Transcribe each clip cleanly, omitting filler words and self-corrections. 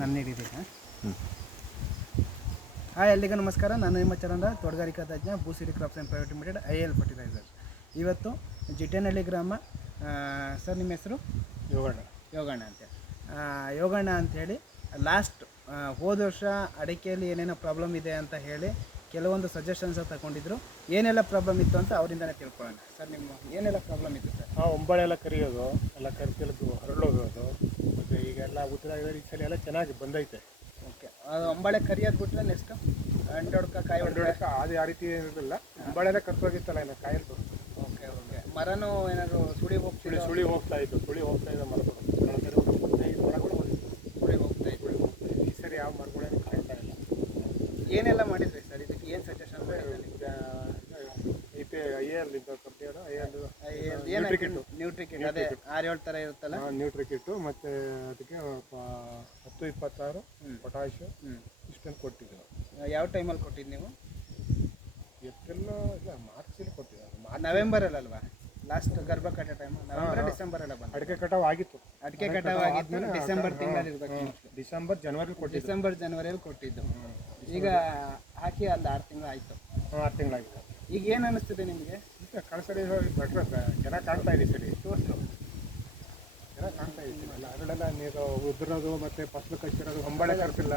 ನಾನು ಹಿಡಿದೀನಿ. ಹಾಯ್, ಎಲ್ಲಿಗೂ ನಮಸ್ಕಾರ. ನಾನು ನಿಮ್ಮ ಚರಂದ್ರ, ತೋಟಗಾರಿಕಾ ತಜ್ಞ, Bhoosiri crops and private limited, IL fertiliser. ಇವತ್ತು ಜಿಟೇನಹಳ್ಳಿ ಗ್ರಾಮ. ಸರ್, ನಿಮ್ಮ ಹೆಸರು? ಯೋಗಣ್ಣ ಅಂತ. ಯೋಗಣ್ಣ ಅಂಥೇಳಿ ಲಾಸ್ಟ್ ಹೋದ ವರ್ಷ ಅಡಿಕೆಯಲ್ಲಿ ಏನೇನೋ ಪ್ರಾಬ್ಲಮ್ ಇದೆ ಅಂತ ಹೇಳಿ ಕೆಲವೊಂದು ಸಜೆಷನ್ಸ್ ತಗೊಂಡಿದ್ರು. ಏನೆಲ್ಲ ಪ್ರಾಬ್ಲಮ್ ಇತ್ತು ಅಂತ ಅವರಿಂದನೇ ತಿಳ್ಕೊಳ್ಳೋಣ. ಸರ್, ನಿಮ್ಮ ಏನೆಲ್ಲ ಪ್ರಾಬ್ಲಮ್ ಇತ್ತು ಸರ್? ಒಂಬಳೆ ಎಲ್ಲ ಕರಿಯೋದು, ಎಲ್ಲ ಕರಿತಿಲದ್ದು ಹರಳೋದು, ಮತ್ತು ಈಗೆಲ್ಲ ಉತ್ತರ ಈ ಸಲ ಎಲ್ಲ ಚೆನ್ನಾಗಿ ಬಂದೈತೆ. ಓಕೆ, ಅದು ಒಂಬಳೆ ಕರಿಯೋದು ಬಿಟ್ಟರೆ ನೆಕ್ಸ್ಟ್ ಹಣ್ಣೊಡ್ಕ ಕಾಯಿ ಹೊಡ್ಕ ಅದು ಯಾವ ರೀತಿ ಇರೋದಿಲ್ಲ. ಒಂಬಳೆಲ್ಲ ಕರ್ತೋಗಿತ್ತಲ್ಲ, ಇನ್ನು ಕಾಯಲ್ದು. ಓಕೆ, ಮರನೂ ಏನಾದರೂ ಸುಳಿ ಹೋಗ್ತಾ ಇತ್ತು ಮರಗಳು. ಸುಳಿ ಹೋಗ್ತಾ ಇತ್ತು. ಈ ಸರಿ ಯಾವ ಮರಗಳೇನು ಕಾಯ್ತಾ ಇಲ್ಲ. ಏನೆಲ್ಲ ಮಾಡಿದ್ರಿ ಸರ್? ಇದಕ್ಕೆ ಏನು ಸಜೆಷನ್ ಮಾಡಿದ್ರಿ? ನ್ಯೂಟ್ರಿಕಿಟ್ ಅದೇ 6-7 ಥರ ಇರುತ್ತಲ್ಲ, ನ್ಯೂಟ್ರಿಕಿಟ್ಟು, ಮತ್ತು ಅದಕ್ಕೆ 10-26 ಪೊಟ್ಯಾಶು ಇಷ್ಟನ್ನು ಕೊಟ್ಟಿದ್ದೆವು. ಯಾವ ಟೈಮಲ್ಲಿ ಕೊಟ್ಟಿದ್ದು ನೀವು? ಏಪ್ರಿಲ್ ಇಲ್ಲ, ಮಾರ್ಚಲ್ಲಿ ಕೊಟ್ಟಿದ್ದೆ. ನವೆಂಬರಲ್ಲಲ್ವಾ ಲಾಸ್ಟ್ ಗರ್ಭ ಕಟ್ಟೋ ಟೈಮ್? ನವೆಂಬರ್ ಡಿಸೆಂಬರ್ ಎಲ್ಲ ಬಂದು ಅಡಿಕೆ ಕಟಾವು ಆಗಿತ್ತು. ಅಡಿಕೆ ಕಟಾವು ಆಗಿದ್ಮೇಲೆ ಡಿಸೆಂಬರ್ ತಿಂಗಳಲ್ಲಿ ಇರಬೇಕು. ಡಿಸೆಂಬರ್ ಜನವರಿಯಲ್ಲಿ ಕೊಟ್ಟಿದ್ದು. ಈಗ ಹಾಕಿ ಒಂದು 6 ತಿಂಗಳು ಆಯಿತು. 6 ತಿಂಗಳಾಯಿತು. ಈಗ ಏನು ಅನ್ನಿಸ್ತಿದೆ ನಿಮಗೆ? ಕಳಸಡಿ ಬೆಟ್ರೆ ಚೆನ್ನಾಗಿ ಕಾಣ್ತಾ ಇದೆ. ಸರಿ, ತೋರಿಸು. ಚೆನ್ನಾಗಿ ಕಾಣ್ತಾ ಇದ್ದೀನಿ. ಅಲ್ಲ, ಹರಳೆಲ್ಲ ನೀರು ಉದುರೋದು ಮತ್ತು ಫಸಲು ಕಚ್ಚಿರೋದು. ಹೊಂಬಳೆ ಕರ್ತಿಲ್ಲ,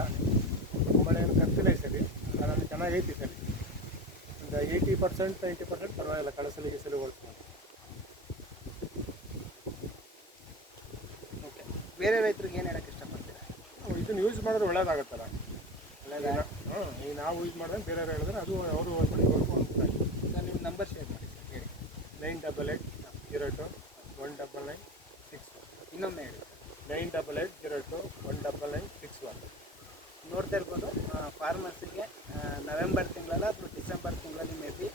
ಹೊಂಬಳೆ ಏನು ಕರ್ತಿಲ್ಲ ಈ ಸರಿ. ಅದರಲ್ಲಿ ಚೆನ್ನಾಗೈತಿ ಸರಿ. ಒಂದು 80% 90% ಪರವಾಗಿಲ್ಲ. ಕಳಸಲಿಗೆ ಸರಿ ಹೋಗ್ತೀನಿ. ಓಕೆ, ಬೇರೆ ರೈತರಿಗೆ ಏನು ಹೇಳೋಕ್ಕೆ ಇಷ್ಟಪಡ್ತೀರಾ? ಇದನ್ನು ಯೂಸ್ ಮಾಡಿದ್ರೆ ಒಳ್ಳೇದಾಗುತ್ತಲ್ಲ. ಈಗ ನಾವು ಯೂಸ್ ಮಾಡಿದ್ರೆ ಬೇರೆ ಹೇಳಿದ್ರೆ ಅದು ಅವರು ಹೋಗ್ತಾರೆ. ನಾನು ನಿಮ್ಮ ನಂಬರ್ ಶೇರ್ ಮಾಡಿ ಸರ್, ಹೇಳಿ. 9880219961. ಇನ್ನೊಮ್ಮೆ ಹೇಳಿ. 9880219961. ನೋಡ್ತಾ ಇರ್ಬೋದು, ಫಾರ್ಮರ್ಸಿಗೆ ನವೆಂಬರ್ ತಿಂಗಳಲ್ಲ ಅಥವಾ ಡಿಸೆಂಬರ್ ತಿಂಗಳಲ್ಲಿ ಮೇ ಬಿ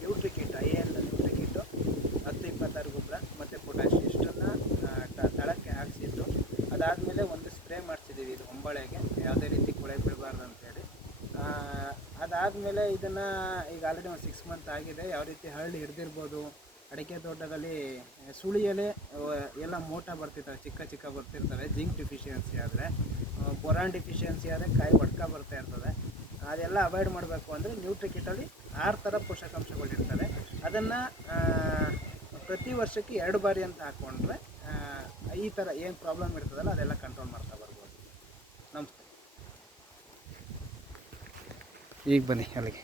ನ್ಯೂಟ್ರಿಕಿಟ್, IL ನ್ಯೂಟ್ರಿಕಿಟ್ಟು 10-26 ಗೊಬ್ಬರ ಮತ್ತು ಪೊಟ್ಯಾಶ್ ಇಷ್ಟನ್ನು ತಳಕ್ಕೆ ಹಾಕ್ಸಿದ್ದು. ಅದಾದಮೇಲೆ ಒಂದು ಸ್ಪ್ರೇ ಮಾಡಿಸಿದ್ದೀವಿ ಇದು ಹೊಂಬಳೆಗೆ, ಯಾವುದೇ ರೀತಿ ಕೊಳೆ ಬಿಡಬಾರ್ದು ಅಂತೇಳಿ. ಅದಾದಮೇಲೆ ಇದನ್ನು ಈಗ ಆಲ್ರೆಡಿ ಒಂದು 6 ಮಂತ್ ಆಗಿದೆ. ಯಾವ ರೀತಿ ಹರಳು ಹಿಡಿದಿರ್ಬೋದು. ಅಡಿಕೆ ತೋಟದಲ್ಲಿ ಸುಳಿಯಲ್ಲೇ ಎಲ್ಲ ಮೋಟ ಬರ್ತಿರ್ತವೆ, ಚಿಕ್ಕ ಬರ್ತಿರ್ತವೆ. ಜಿಂಕ್ ಡಿಫಿಷಿಯನ್ಸಿ ಆದರೆ, ಬೊರಾನ್ ಡಿಫಿಷಿಯನ್ಸಿ ಆದರೆ ಕಾಯಿ ಒಡ್ಕ ಬರ್ತಾ ಇರ್ತದೆ. ಅದೆಲ್ಲ ಅವಾಯ್ಡ್ ಮಾಡಬೇಕು ಅಂದರೆ ನ್ಯೂಟ್ರಿಕಿಟಲ್ಲಿ 6 ಥರ ಪೋಷಕಾಂಶಗಳಿರ್ತವೆ. ಅದನ್ನು ಪ್ರತಿ ವರ್ಷಕ್ಕೆ 2 ಬಾರಿ ಅಂತ ಹಾಕ್ಕೊಂಡ್ರೆ ಈ ಥರ ಏನು ಪ್ರಾಬ್ಲಮ್ ಇರ್ತದಲ್ಲ ಅದೆಲ್ಲ ಕಂಟ್ರೋಲ್ ಮಾಡ್ತಾ ಬರ್ಬೋದು. ನಮಸ್ತೆ. ಈಗ ಬನ್ನಿ ಅಲ್ಲಿಗೆ.